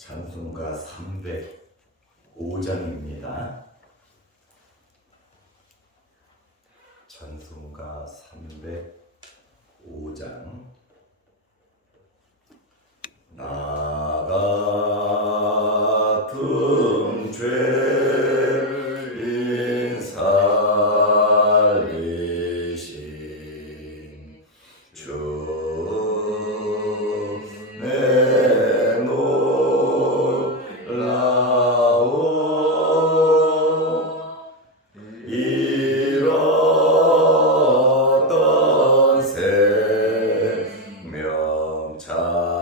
찬송가 305장입니다. 찬송가 305장. 나 같은 죄인 살리신 주 내 놀라워 잃었던 생명 찾았고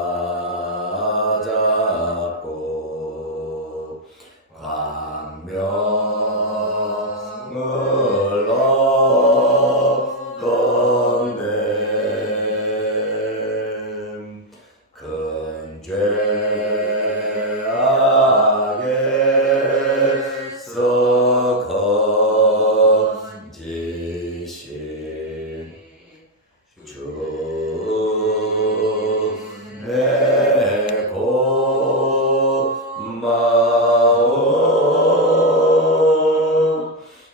광명을 얻었네. 큰 죄악에서 건지신 주 내 고마워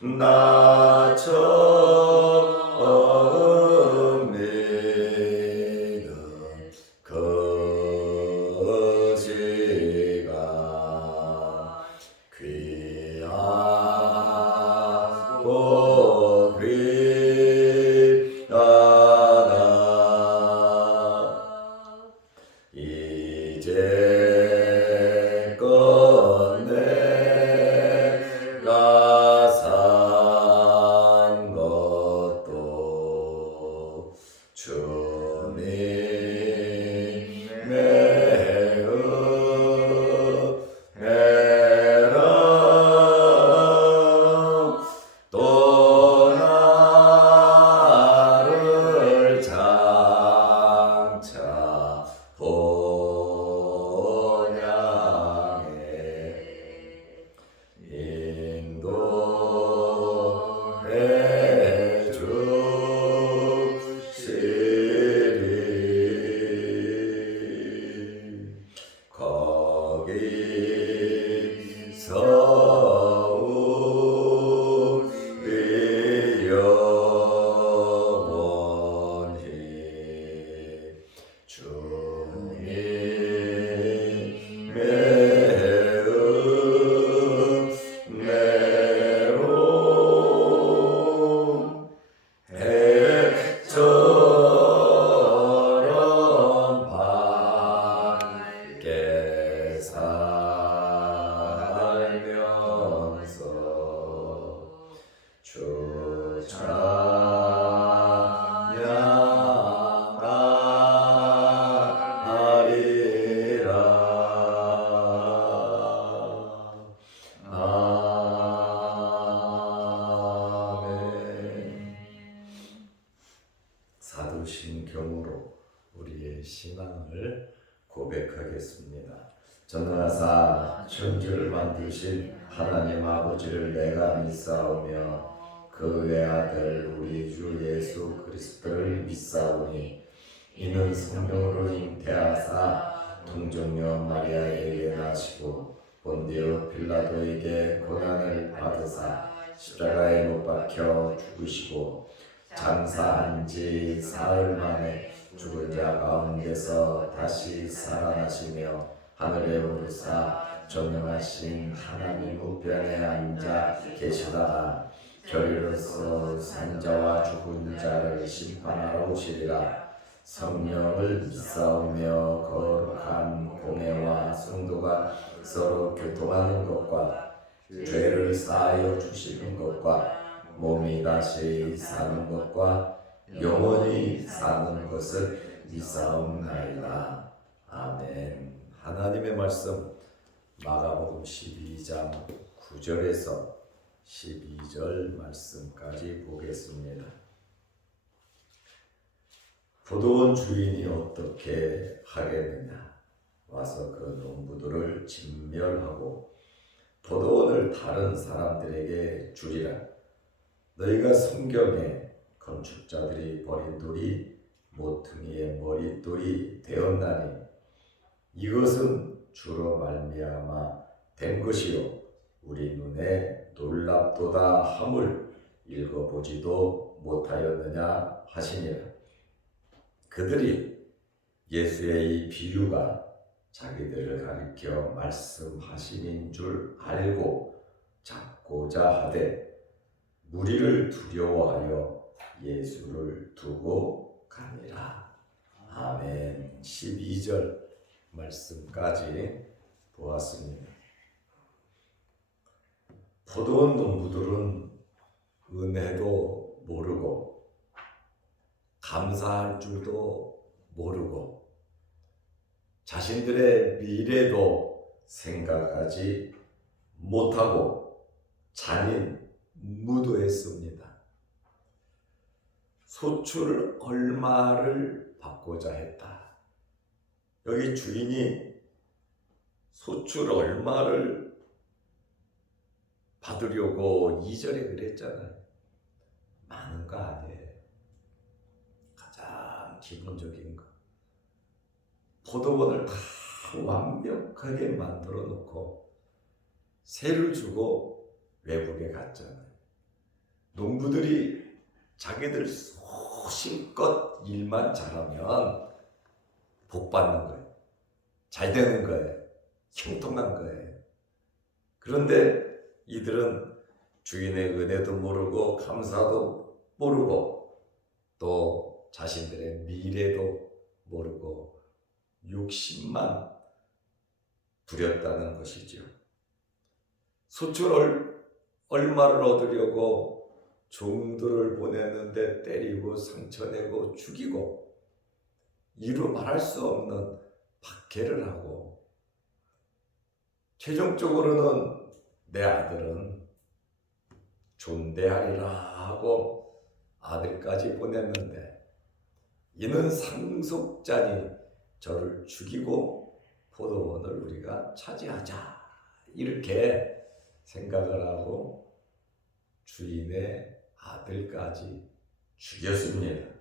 나 처음 믿은 그 시간 귀하고 귀하다. 이제껏 내가 산 것도 주님의 은혜라. 또 나를 장차 본향에 인도해 주시리. 거기서 우리 영원히 주님의 은혜로 해처럼 밝게 살면서 주 찬양하리라. 아멘. 사도신경으로 우리의 신앙을 고백하겠습니다. 전능하사 천지를 만드신 하나님 아버지를 내가 믿사오며 그 외아들 우리 주 예수 그리스도를 믿사오니 이는 성령으로 잉태하사 동정녀 마리아에게 나시고 본디오 빌라도에게 고난을 받으사 십자가에 못 박혀 죽으시고 장사한 지 사흘 만에 죽은 자 가운데서 다시 살아나시며 하늘에 오르사 전능하신 하나님 우편에 앉아 계시다가 결의로서 산자와 죽은 자를 심판하러 오시리라. 성령을 믿사오며 거룩한 공회와 성도가 서로 교통하는 것과 죄를 사하여 주시는 것과 몸이 다시 사는 것과 영원히 사는 것을 믿사옵나이다. 아멘. 하나님의 말씀 마가복음 12장 9절에서 12절 말씀까지 보겠습니다. 포도원 주인이 어떻게 하겠느냐? 와서 그 농부들을 진멸하고 포도원을 다른 사람들에게 주리라. 너희가 성경에 건축자들이 버린 돌이 모퉁이의 머릿돌이 되었나니 이것은 주로 말미암아 된 것이요 우리 눈에 놀랍도다 함을 읽어보지도 못하였느냐 하시니라. 그들이 예수의 이 비유가 자기들을 가리켜 말씀하심인 줄 알고 잡고자 하되 무리를 두려워하여 예수를 두고 가니라. 아멘. 12절 말씀까지 보았습니다. 포도원 농부들은 은혜도 모르고 감사할 줄도 모르고 자신들의 미래도 생각하지 못하고 잔인무도했습니다. 소출 얼마를 받고자 했다. 여기 주인이 소출 얼마를 받으려고 2절에 그랬잖아요. 많은 거 아니에요. 가장 기본적인 거. 포도원을 다 완벽하게 만들어 놓고 세를 주고 외국에 갔잖아요. 농부들이 자기들 소신껏 일만 잘하면 복 받는 거예요. 잘 되는 거예요. 형통한 거예요. 그런데 이들은 주인의 은혜도 모르고 감사도 모르고 또 자신들의 미래도 모르고 욕심만 부렸다는 것이죠. 소출 얼마를 얻으려고 종들을 보냈는데 때리고 상처내고 죽이고 이루 말할 수 없는 박해를 하고 최종적으로는 내 아들은 존대하리라 하고 아들까지 보냈는데 이는 상속자니 저를 죽이고 포도원을 우리가 차지하자 이렇게 생각을 하고 주인의 아들까지 죽였습니다.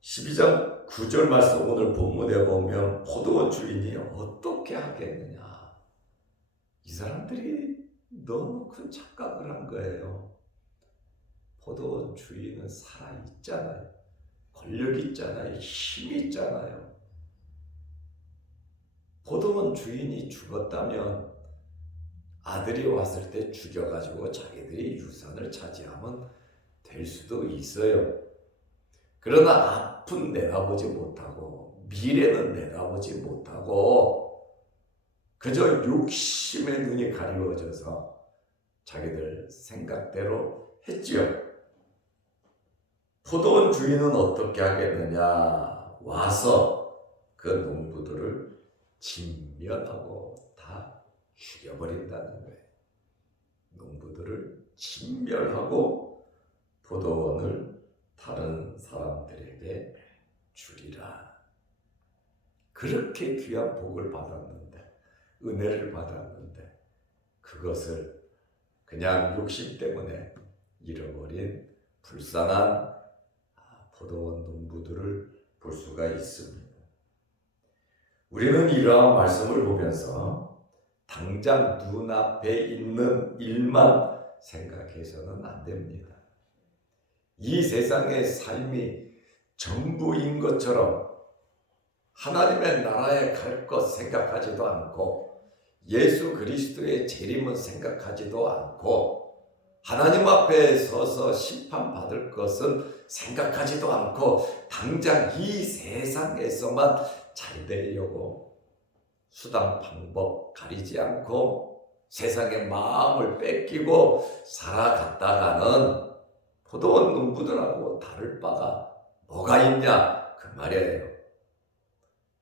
12장 9절 말씀 오늘 본문에 보면 포도원 주인이 어떻게 하겠느냐. 이 사람들이 너무 큰 착각을 한 거예요. 포도원 주인은 살아있잖아요. 권력 있잖아요. 힘 있잖아요. 포도원 주인이 죽었다면 아들이 왔을 때 죽여가지고 자기들이 유산을 차지하면 될 수도 있어요. 그러나 앞은 내다보지 못하고 미래는 내다보지 못하고 그저 욕심의 눈이 가리워져서 자기들 생각대로 했지요. 포도원 주인은 어떻게 하겠느냐. 와서 그 농부들을 진멸하고 다 죽여버린다는 거예요. 농부들을 진멸하고 포도원을 다른 사람들에게 주리라. 그렇게 귀한 복을 받았는데 은혜를 받았는데 그것을 그냥 욕심 때문에 잃어버린 불쌍한 포도원 농부들을 볼 수가 있습니다. 우리는 이러한 말씀을 보면서 당장 눈앞에 있는 일만 생각해서는 안 됩니다. 이 세상의 삶이 전부인 것처럼 하나님의 나라에 갈 것 생각하지도 않고 예수 그리스도의 재림은 생각하지도 않고 하나님 앞에 서서 심판받을 것은 생각하지도 않고 당장 이 세상에서만 잘 되려고 수단 방법 가리지 않고 세상의 마음을 뺏기고 살아갔다가는 포도원 농부들하고 다를 바가 뭐가 있냐 그 말이에요.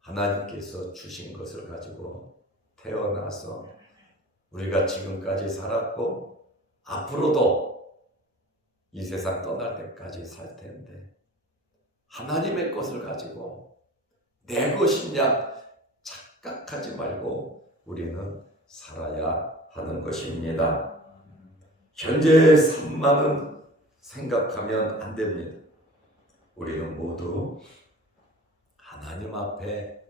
하나님께서 주신 것을 가지고 태어나서 우리가 지금까지 살았고 앞으로도 이 세상 떠날 때까지 살 텐데 하나님의 것을 가지고 내 것이냐 착각하지 말고 우리는 살아야 하는 것입니다. 현재의 삶만은 생각하면 안 됩니다. 우리는 모두 하나님 앞에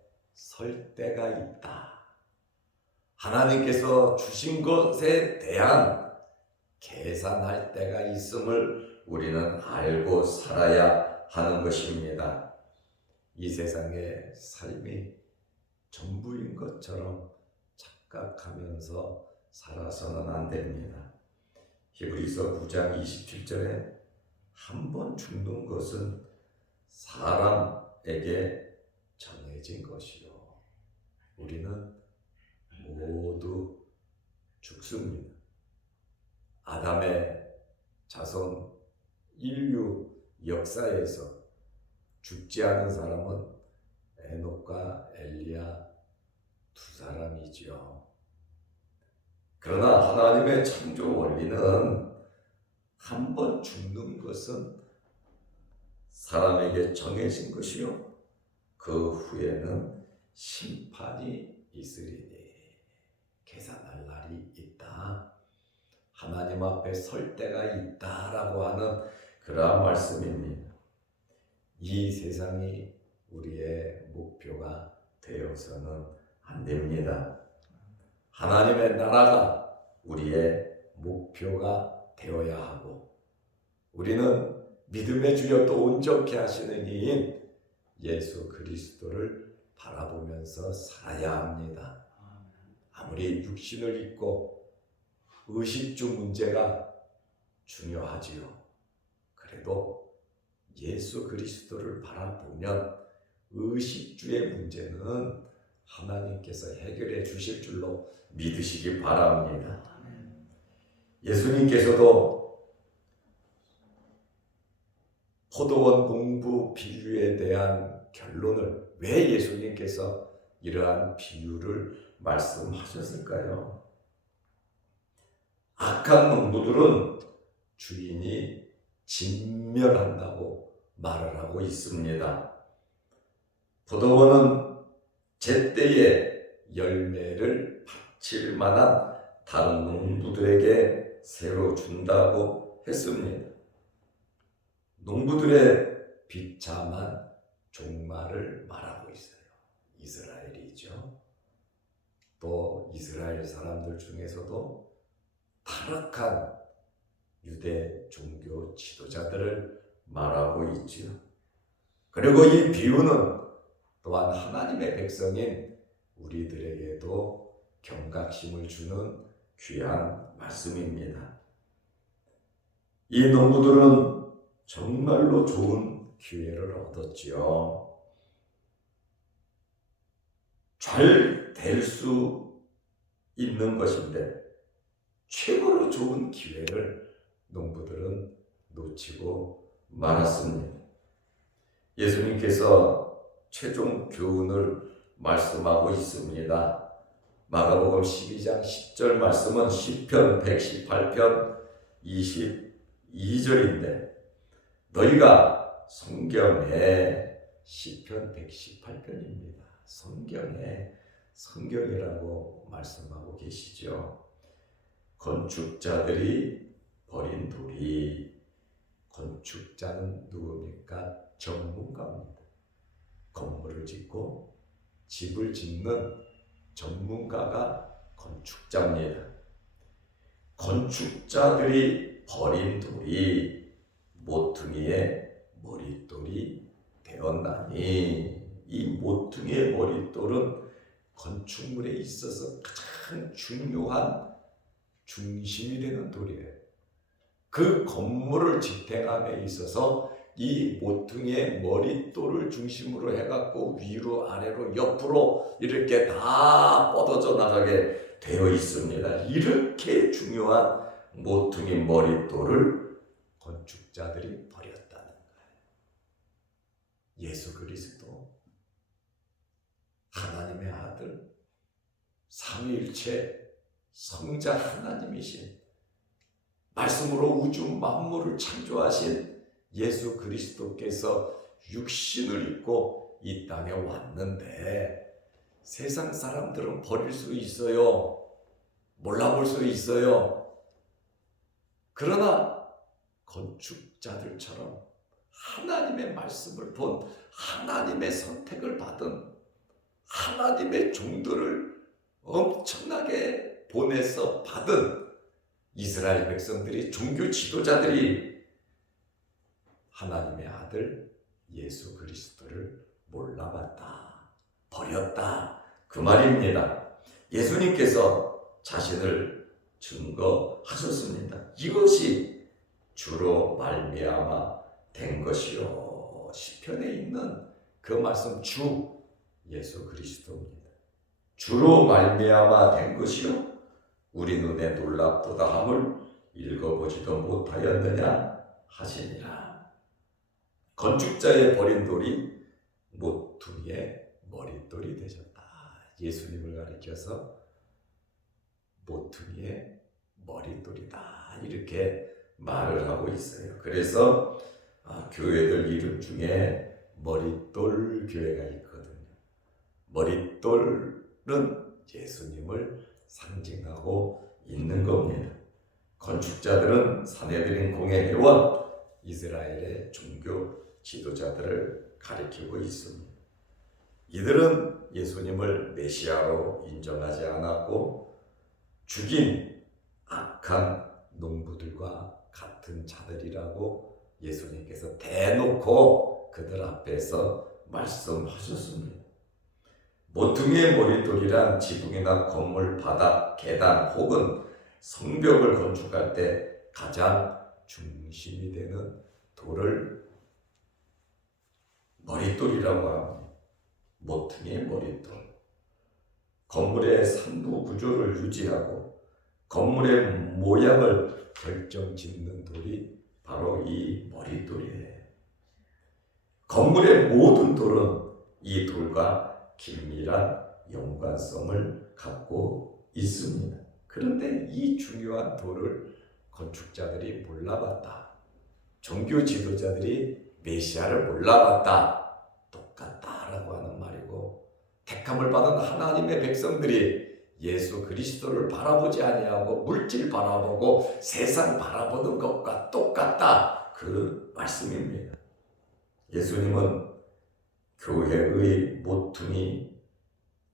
설 때가 있다. 하나님께서 주신 것에 대한 계산할 때가 있음을 우리는 알고 살아야 하는 것입니다. 이 세상의 삶이 전부인 것처럼 착각하면서 살아서는 안 됩니다. 히브리서 9장 27절에 한 번 죽는 것은 사람에게 정해진 것이요. 우리는 모두 죽습니다. 아담의 자손 인류 역사에서 죽지 않은 사람은 에녹과 엘리야 두 사람이지요. 그러나 하나님의 창조 원리는 한 번 죽는 것은 사람에게 정해진 것이요, 그 후에는 심판이 있으리니 계산할 날이 있다. 하나님 앞에 설 때가 있다라고 하는 그러한 말씀입니다. 이 세상이 우리의 목표가 되어서는 안 됩니다. 하나님의 나라가 우리의 목표가 되어야 하고, 우리는 믿음의 주여 또 온전케 하시는 이인 예수 그리스도를 바라보면서 살아야 합니다. 아무리 육신을 입고 의식주 문제가 중요하지요. 그래도 예수 그리스도를 바라보면 의식주의 문제는 하나님께서 해결해 주실 줄로 믿으시기 바랍니다. 예수님께서도 포도원 공부 비유에 대한 결론을, 왜 예수님께서 이러한 비유를 말씀하셨을까요? 악한 농부들은 주인이 진멸한다고 말을 하고 있습니다. 포도원은 제때에 열매를 바칠 만한 다른 농부들에게 새로 준다고 했습니다. 농부들의 비참한 종말을 말하고 있어요. 이스라엘이죠. 또 이스라엘 사람들 중에서도 타락한 유대 종교 지도자들을 말하고 있지요. 그리고 이 비유는 또한 하나님의 백성인 우리들에게도 경각심을 주는 귀한 말씀입니다. 이 농부들은 정말로 좋은 기회를 얻었지요. 잘 될 수 있는 것인데 최고로 좋은 기회를 농부들은 놓치고 말았습니다. 예수님께서 최종 교훈을 말씀하고 있습니다. 마가복음 12장 10절 말씀은 시편 118편 22절인데, 너희가 성경에, 시편 118편입니다. 성경에, 성경이라고 말씀하고 계시죠. 건축자들이 버린 돌이, 건축자는 누굽니까? 전문가입니다. 건물을 짓고 집을 짓는 전문가가 건축자입니다. 건축자들이 버린 돌이 모퉁이의 머릿돌이 되었나니, 이 모퉁이의 머릿돌은 건축물에 있어서 가장 중요한 중심이 되는 돌이에요. 그 건물을 지탱함에 있어서 이 모퉁이의 머릿돌을 중심으로 해갖고 위로 아래로 옆으로 이렇게 다 뻗어져 나가게 되어 있습니다. 이렇게 중요한 모퉁이 머릿돌을 건축자들이 버렸다는 거예요. 예수 그리스도 하나님의 아들, 삼위일체 성자 하나님이신, 말씀으로 우주 만물을 창조하신 예수 그리스도께서 육신을 입고 이 땅에 왔는데, 세상 사람들은 버릴 수 있어요. 몰라볼 수 있어요. 그러나 건축자들처럼 하나님의 말씀을 본, 하나님의 선택을 받은, 하나님의 종들을 엄청나게 보내서 받은 이스라엘 백성들이, 종교 지도자들이 하나님의 아들 예수 그리스도를 몰라봤다, 버렸다, 그 말입니다. 예수님께서 자신을 증거하셨습니다. 이것이 주로 말미암아 된 것이요. 시편에 있는 그 말씀, 주 예수 그리스도입니다. 주로 말미암아 된 것이요, 우리 눈에 놀랍도다 함을 읽어보지도 못하였느냐 하시니라. 건축자의 버린 돌이 모퉁이의 머릿돌이 되셨다. 예수님을 가리켜서 모퉁이의 머릿돌이다, 이렇게 말을 하고 있어요. 그래서 교회들 이름 중에 머릿돌 교회가 있거든요. 머릿돌은 예수님을 상징하고 있는 겁니다. 건축자들은 사내들인 공의 회원, 이스라엘의 종교 지도자들을 가리키고 있습니다. 이들은 예수님을 메시아로 인정하지 않았고 죽인 악한 농부들과 같은 자들이라고 예수님께서 대놓고 그들 앞에서 말씀하셨습니다. 모퉁이의 머릿돌이란 지붕이나 건물 바닥, 계단 혹은 성벽을 건축할 때 가장 중심이 되는 돌을 머릿돌이라고 합니다. 모퉁이의 머릿돌. 건물의 상부 구조를 유지하고 건물의 모양을 결정짓는 돌이 바로 이 머릿돌이에요. 건물의 모든 돌은 이 돌과 긴밀한 연관성을 갖고 있습니다. 그런데 이 중요한 돌을 건축자들이 몰라봤다, 종교 지도자들이 메시아를 몰라봤다, 똑같다라고 하는 말이고, 택함을 받은 하나님의 백성들이 예수 그리스도를 바라보지 아니하고 물질 바라보고 세상 바라보는 것과 똑같다, 그 말씀입니다. 예수님은 교회의 모퉁이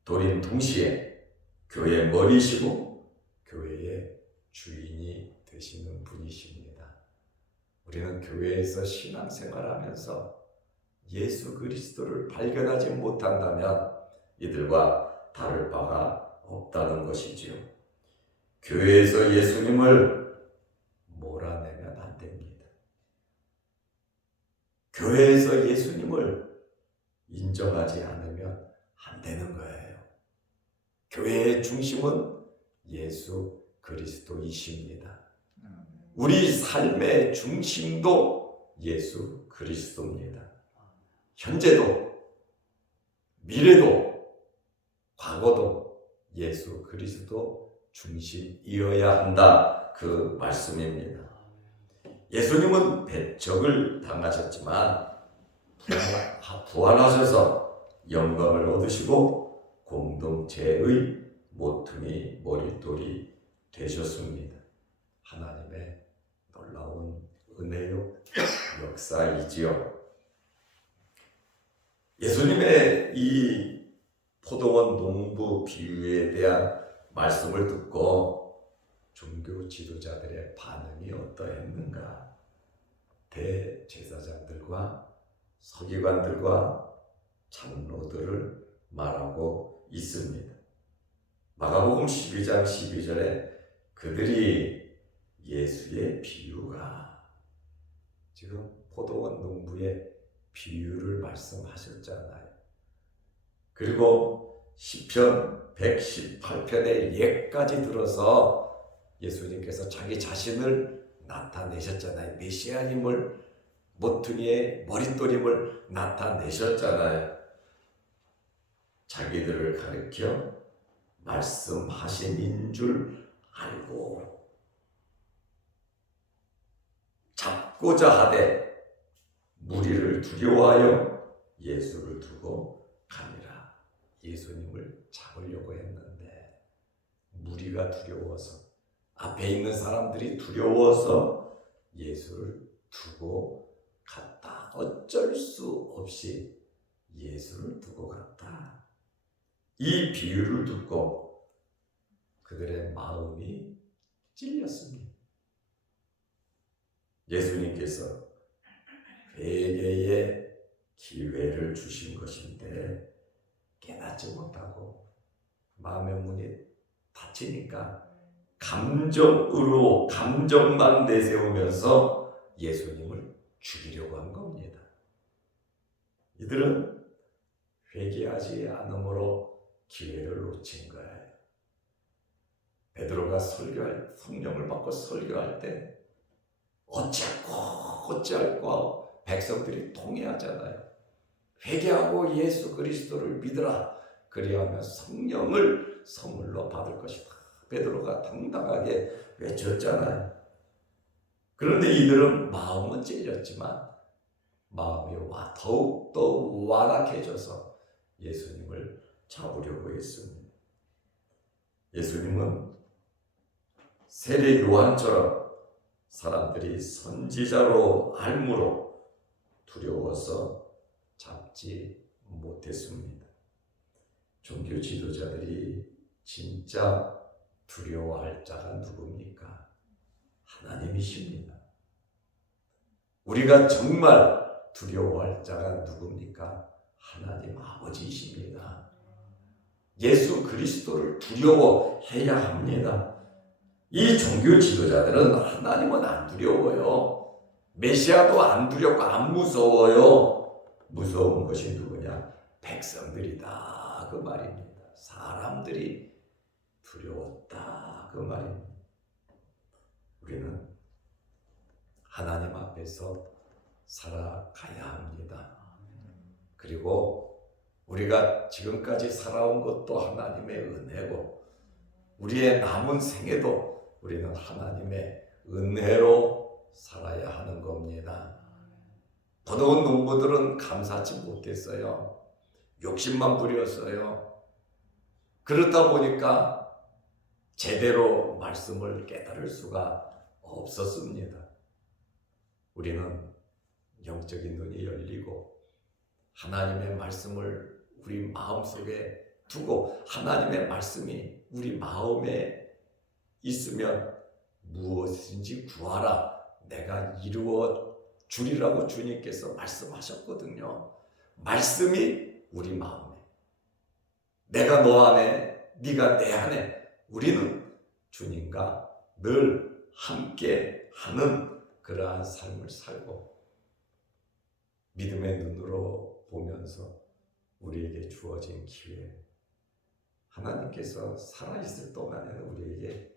돌인 동시에 교회의 머리시고 교회의 주인이 되시는 분이십니다. 우리는 교회에서 신앙생활하면서 예수 그리스도를 발견하지 못한다면 이들과 다를 바가 없다는 것이지요. 교회에서 예수님을 몰아내면 안 됩니다. 교회에서 예수님을 인정하지 않으면 안 되는 거예요. 교회의 중심은 예수 그리스도이십니다. 우리 삶의 중심도 예수 그리스도입니다. 현재도, 미래도, 과거도 예수 그리스도 중심이어야 한다, 그 말씀입니다. 예수님은 배척을 당하셨지만 부활하셔서 영광을 얻으시고 공동체의 모퉁이 머릿돌이 되셨습니다. 하나님의 놀라운 은혜요 역사이지요. 예수님의 이 포도원 농부 비유에 대한 말씀을 듣고 종교 지도자들의 반응이 어떠했는가? 대제사장들과 서기관들과 장로들을 말하고 있습니다. 마가복음 12장 12절에 그들이 예수의 비유가, 지금 포도원 농부의 비유를 말씀하셨잖아요. 그리고 시편 118편의 예까지 들어서 예수님께서 자기 자신을 나타내셨잖아요. 메시아임을, 모퉁이의 머릿돌임을 나타내셨잖아요. 자기들을 가리켜 말씀하신인 줄 알고 잡고자 하되 무리를 두려워하여 예수를 두고 가니라. 예수님을 잡으려고 했는데 무리가 두려워서, 앞에 있는 사람들이 두려워서 예수를 두고 갔다. 어쩔 수 없이 예수를 두고 갔다. 이 비유를 듣고 그들의 마음이 찔렸습니다. 예수님께서 회개의 기회를 주신 것인데 깨닫지 못하고 마음의 문이 닫히니까 감정만 내세우면서 예수님을 죽이려고 한 겁니다. 이들은 회개하지 않음으로 기회를 놓친 거예요. 베드로가 성령을 받고 설교할 때 어찌할꼬 백성들이 통회하잖아요. 회개하고 예수 그리스도를 믿으라. 그리하면 성령을 선물로 받을 것이다. 베드로가 당당하게 외쳤잖아요. 그런데 이들은 마음은 찔렸지만 마음이 더욱더 완악해져서 예수님을 잡으려고 했습니다. 예수님은 세례 요한처럼 사람들이 선지자로 알므로 두려워서 잡지 못했습니다. 종교 지도자들이 진짜 두려워할 자가 누굽니까? 하나님이십니다. 우리가 정말 두려워할 자가 누굽니까? 하나님 아버지이십니다. 예수 그리스도를 두려워해야 합니다. 이 종교 지도자들은 하나님은 안 두려워요. 메시아도 안 두렵고 안 무서워요. 무서운 것이 누구냐? 백성들이다 그 말입니다. 사람들이 두려웠다 그 말입니다. 우리는 하나님 앞에서 살아가야 합니다. 그리고 우리가 지금까지 살아온 것도 하나님의 은혜고 우리의 남은 생애도 우리는 하나님의 은혜로 살아야 하는 겁니다. 더더운 농부들은 감사치 못했어요. 욕심만 부렸어요. 그렇다 보니까 제대로 말씀을 깨달을 수가 없었습니다. 우리는 영적인 눈이 열리고 하나님의 말씀을 우리 마음속에 두고 하나님의 말씀이 우리 마음에 있으면 무엇인지 구하라 내가 이루어 주리라고 주님께서 말씀하셨거든요. 말씀이 우리 마음에, 내가 너 안에, 네가 내 안에, 우리는 주님과 늘 함께 하는 그러한 삶을 살고 믿음의 눈으로 보면서 우리에게 주어진 기회, 하나님께서 살아있을 동안에는 우리에게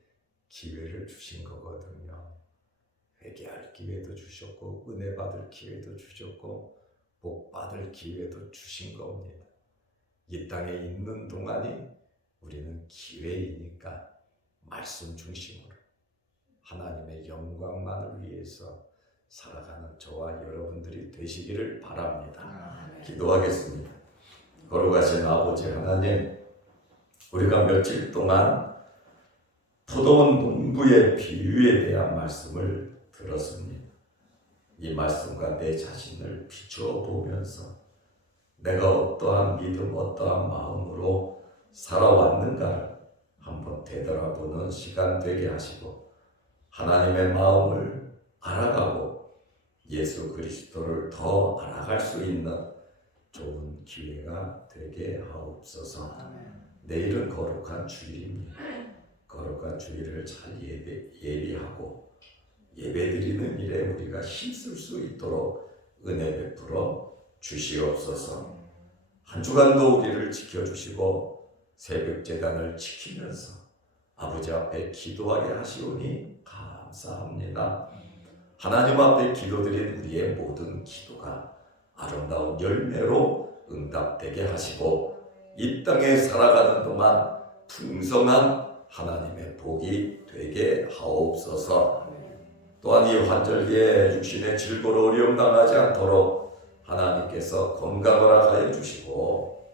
기회를 주신 거거든요. 회개할 기회도 주셨고 은혜 받을 기회도 주셨고 복 받을 기회도 주신 겁니다. 이 땅에 있는 동안이 우리는 기회이니까 말씀 중심으로 하나님의 영광만을 위해서 살아가는 저와 여러분들이 되시기를 바랍니다. 기도하겠습니다. 거룩하신 아버지 하나님, 우리가 며칠 동안 포도원 농부의 비유에 대한 말씀을 들었습니다. 이 말씀과 내 자신을 비추어 보면서 내가 어떠한 믿음, 어떠한 마음으로 살아왔는가를 한번 되돌아보는 시간 되게 하시고 하나님의 마음을 알아가고 예수 그리스도를 더 알아갈 수 있는 좋은 기회가 되게 하옵소서. 내일은 거룩한 주일입니다. 거룩한 주일을 잘 예비하고 예배드리는 일에 우리가 힘쓸 수 있도록 은혜 베풀어 주시옵소서. 한 주간도 우리를 지켜주시고 새벽 제단을 지키면서 아버지 앞에 기도하게 하시오니 감사합니다. 하나님 앞에 기도드린 우리의 모든 기도가 아름다운 열매로 응답되게 하시고 이 땅에 살아가는 동안 풍성한 하나님의 복이 되게 하옵소서. 또한 이 환절기에 육신의 질고로 어려움 당하지 않도록 하나님께서 건강을 허락하여 주시고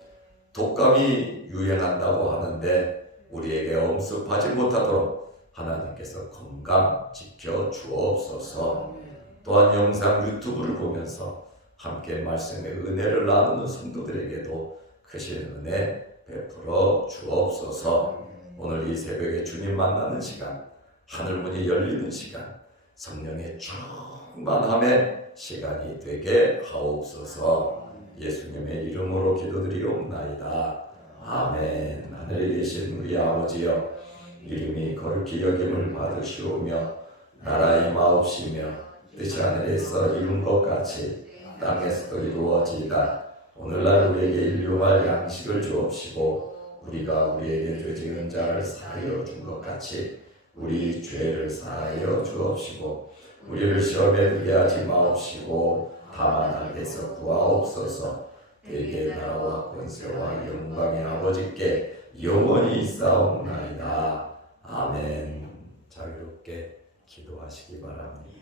독감이 유행한다고 하는데 우리에게 엄습하지 못하도록 하나님께서 건강 지켜 주옵소서. 또한 영상 유튜브를 보면서 함께 말씀의 은혜를 나누는 성도들에게도 크신 은혜 베풀어 주옵소서. 오늘 이 새벽에 주님 만나는 시간, 하늘문이 열리는 시간, 성령의 충만함의 시간이 되게 하옵소서. 예수님의 이름으로 기도드리옵나이다. 아멘. 하늘에 계신 우리 아버지여, 이름이 거룩히 여김을 받으시오며 나라의 마옵시며 뜻이 하늘에서 이룬 것 같이 땅에서도 이루어지이다. 오늘날 우리에게 일용할 양식을 주옵시고 우리가 우리에게 죄 지은 자를 사하여 준 것 같이 우리 죄를 사하여 주옵시고 우리를 시험에 들게 하지 마옵시고 다만 악에서 구하옵소서. 대개 나라와 권세와 영광의 아버지께 영원히 있사옵나이다. 아멘. 자유롭게 기도하시기 바랍니다.